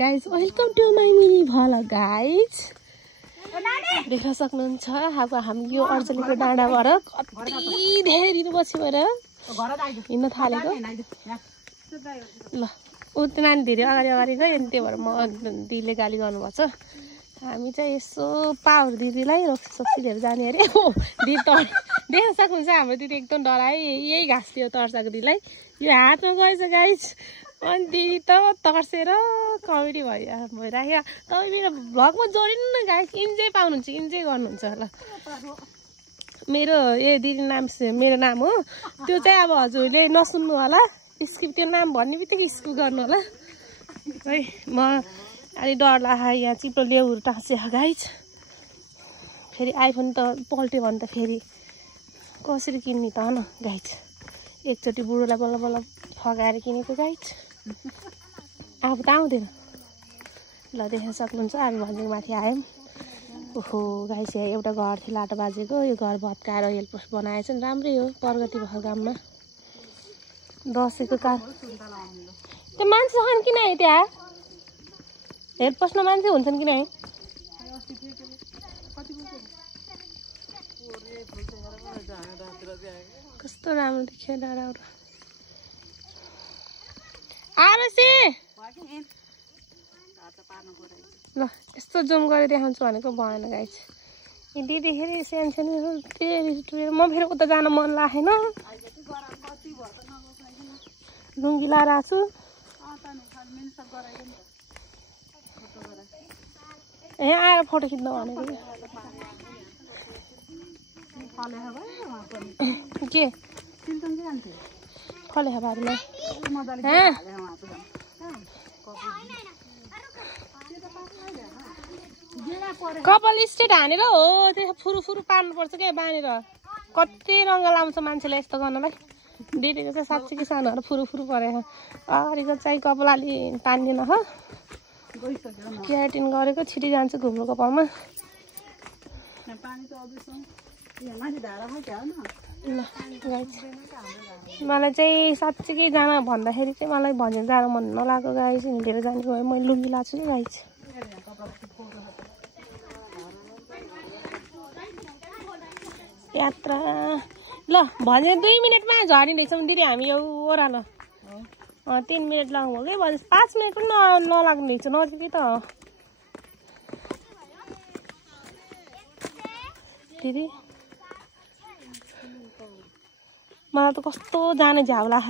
guys welcome to my mini vlog guys देख्न सक्नुहुन्छ अब हामी यो अर्जलीको डाँडाबाट कति धेरै दिनपछि भएर हिँड्न थालेको ल ऊ नानी धेरै अगाडि अगाडि गयो अनि त्यही भएर म दिदीले गाली गर्नुपर्छ हामी चाहिँ यसो पावर दिदीलाई रक्सी लिएर जाने अरे दिदी देख्न सक्नुहुन्छ हाम्रो दिदी एकदम डरायो यही घाँस थियो तर्साको दिदीलाई यो हातमा गएछ गाइज अनि दिदी त तर्सेर कमेडी भइराख्यो तपाईँ मेरो भ्लगमा जोडिनु न गाइस इन्जोय पाउनुहुन्छ इन्जोय गर्नुहुन्छ ल मेरो दिदी नाम मेरो नाम हो त्यो चाहिँ अब हजुरले नसुन्नु होला स्किप त्यो नाम भन्ने बित्तिकै स्किप गर्नु होला है म अलि डर लाग्यो यहाँ चिप्लो लेउहरू टाँसेको गाइस फेरि आइफोन त पल्ट्यो भने त फेरि कसरी किन्ने त न गाइस एकचोटि बुढोलाई बल्ल बल्ल फगाएर किनेको गाइस अब त आउँदैन ल देख्न सक्नुहुन्छ हामी भन्ज्याङ माथि आयौँ ओहो गाइस यहाँ एउटा घर थियो लाटो बाजेको यो घर भत्काएर हेल्प पोस्ट बनाएछ नि राम्रै हो प्रगति भएको गाउँमा दसैँको कार त्यो मान्छे छन् किन है त्यहाँ हेल्प पोस्टमा मान्छे हुन्छन् किन है कस्तो राम्रो देखियो डाँडाहरू आरसी ल यस्तो जुम गरेर देखाउँछु भनेको भएन गाइस यी दिदीखेरि सानो सानो म फेरि उता जान मन लागेन लुङ्गी लाएर आएको छु यहाँ आएर फोटो खिच्न भनेको के फले बारीलाई कपाल स्ट्रेट हानेर हो त्यो फुरुफुरु पार्नुपर्छ क्या बाँधेर कति रङ्ग लाउँछ मान्छेलाई यस्तो गर्नलाई दिदीको चाहिँ साँच्ची किसानहरू फुरुफुरु परेको अगाडिको चाहिँ कपाल अलि तान्दिन हो क्याराटिन गरेको छिटी जान्छ घुम्नु कपालमा मलाई चाहिँ साँच्चीकै जान भन्दाखेरि चाहिँ मलाई भन्यो जानु मन नलागेको गाई चाहिँ हिँडेर जाने भयो मैले लुङ्गी लाएको छु कि गाई चाहिँ यात्रा ल भने 2 मिनटमा झरिँदैछौँ दिदी हामी यो ओह्रालो 3 मिनट लाग्नु भयो कि भने 5 मिनट पनि नलाग्ने रहेछ नजिकै त हो दिदी मलाई त कस्तो जाने झ्याउ लाग्यो